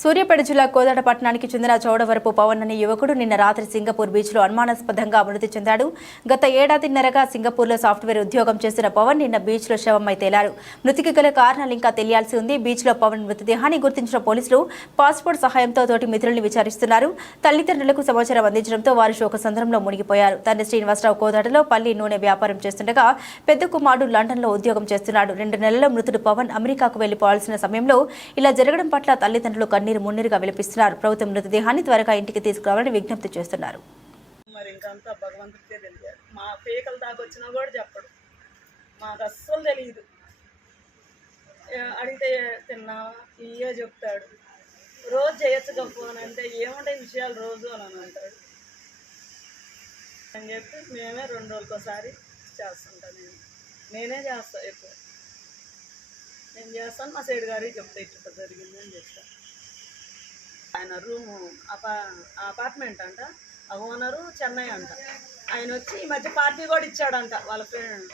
సూర్యాపేట జిల్లా కోదాడ పట్టణానికి చెందిన చౌడవరపు పవన్ అనే యువకుడు నిన్న రాత్రి సింగపూర్ బీచ్లో అనుమానాస్పదంగా మృతి చెందాడు. గత ఏడాదిన్నరగా సింగపూర్లో సాఫ్ట్వేర్ ఉద్యోగం చేసిన పవన్ నిన్న బీచ్లో శవమై తేలారు. మృతికి గల కారణాలు ఇంకా తెలియాల్సి ఉంది. బీచ్లో పవన్ మృతదేహాన్ని గుర్తించిన పోలీసులు పాస్పోర్ట్ సహాయంతో తోటి మిత్రుల్ని విచారిస్తున్నారు. తల్లిదండ్రులకు సమాచారం అందించడంతో వారు శోకసంద్రంలో మునిగిపోయారు. తండ్రి శ్రీనివాసరావు కోదాడలో పల్లి నూనె వ్యాపారం చేస్తుండగా పెద్ద కుమారుడు లండన్లో ఉద్యోగం చేస్తున్నాడు. రెండు నెలల్లో మృతుడు పవన్ అమెరికాకు వెళ్ళిపోవాల్సిన సమయంలో ఇలా జరగడం పట్ల తల్లిదండ్రులు కన్నీరు మున్నీరుగా విలపిస్తున్నారు. ప్రభుత్వం మృతదేహాన్ని త్వరగా ఇంటికి తీసుకురావాలని విజ్ఞప్తి చేస్తున్నారు. మరి ఇంకంతా భగవంతుడికే తెలియాలి. మా పీకల దాకా వచ్చినా కూడా చెప్పడు. మాకు అస్సలు తెలియదు అడిగితే తిన్నా ఇయ్యో చెప్తాడు. రోజు చేయొచ్చుగా ఫోన్ అంటే ఏముంటాయి విషయాలు రోజు అని అంటాడు. అని చెప్పి మేమే రెండు రోజులకోసారి చేస్తుంటా నేను నేనే చేస్తాను ఎక్కువ. నేను చేస్తాను మా సైడ్ గారికి చెప్తా ఇట్లా జరిగింది అని చెప్తాను ఆయన రూము అపా అపార్ట్మెంట్ అంట. ఆ ఓనరు చెన్నై అంట. ఆయన వచ్చి ఈ మధ్య పార్టీ కూడా ఇచ్చాడంట వాళ్ళ ఫ్రెండ్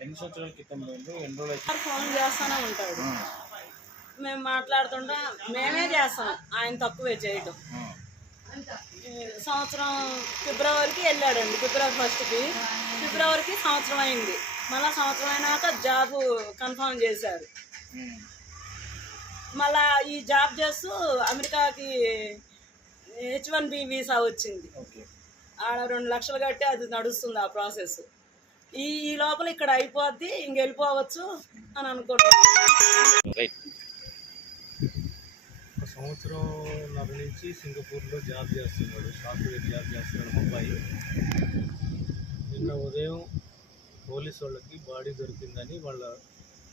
ఎన్ని సంవత్సరాల క్రితం ఎన్ని రోజులు ఫోన్ చేస్తూనే ఉంటాడు. మేము మాట్లాడుతుంటా మేమే చేస్తాం. ఆయన తక్కువే చేయటం. సంవత్సరం ఫిబ్రవరికి వెళ్ళాడండి ఫిబ్రవరి ఫస్ట్కి. ఫిబ్రవరికి సంవత్సరం అయింది. మళ్ళీ సంవత్సరం అయినాక జాబ్ కన్ఫర్మ్ చేశారు. మళ్ళా ఈ జాబ్ చేస్తూ అమెరికాకి హెచ్ వన్ బి వీసా వచ్చింది. ఓకే. ఆడ రెండు లక్షలు కట్టి అది నడుస్తుంది ఆ ప్రాసెస్. ఈ ఈ లోపల ఇక్కడ అయిపోద్ది ఇంక వెళ్ళిపోవచ్చు అని అనుకుంటున్నాను. సంవత్సరంన్నర నుంచి సింగపూర్లో జాబ్ చేస్తున్నాడు సాఫ్ట్వేర్ జాబ్ చేస్తున్నాడు అబ్బాయి. నిన్న ఉదయం పోలీస్ వాళ్ళకి బాడీ దొరికిందని వాళ్ళ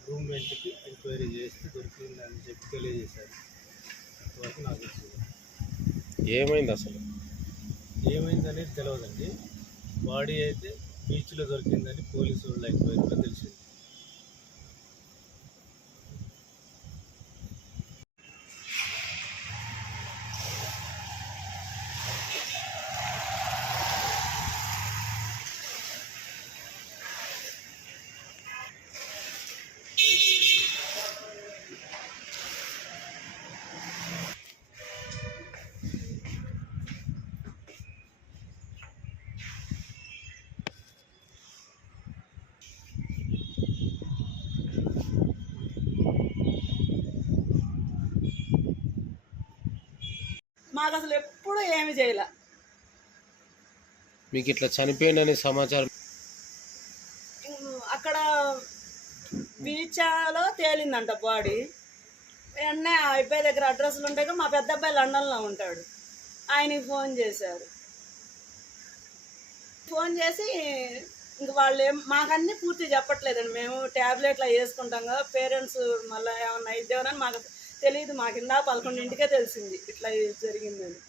రూమ్మేట్కి ఎంక్వైరీ చేస్తే దొరికిందని చెప్పి తెలియజేశారు. అంతవరకు నాకు వచ్చింది ఏమైంది అసలు? ఏమైందనేది తెలియదండి బాడీ అయితే బీచ్లో దొరికిందని పోలీసు వాళ్ళ ఎంక్వైరీలో తెలిసింది మాకు అసలు ఎప్పుడు ఏమి చేయలే. మీకు ఇట్లా చనిపోయిందనే సమాచారం అక్కడ బీచ్లో తేలిందంట బాడీ. వెంటనే ఆ అబ్బాయి దగ్గర అడ్రస్లు ఉంటాయి మా పెద్ద అబ్బాయి లండన్లో ఉంటాడు. ఆయనకి ఫోన్ చేశారు. ఫోన్ చేసి ఇంక వాళ్ళు ఏం మాకన్నీ పూర్తి చెప్పట్లేదండి. మేము ట్యాబ్లెట్లు వేసుకుంటాం కదా పేరెంట్స్ మళ్ళీ ఏమన్నా అయిద్దేమని మాకు తెలియదు మాకిందా పదకొండింటికే తెలిసింది ఇట్లా జరిగిందని.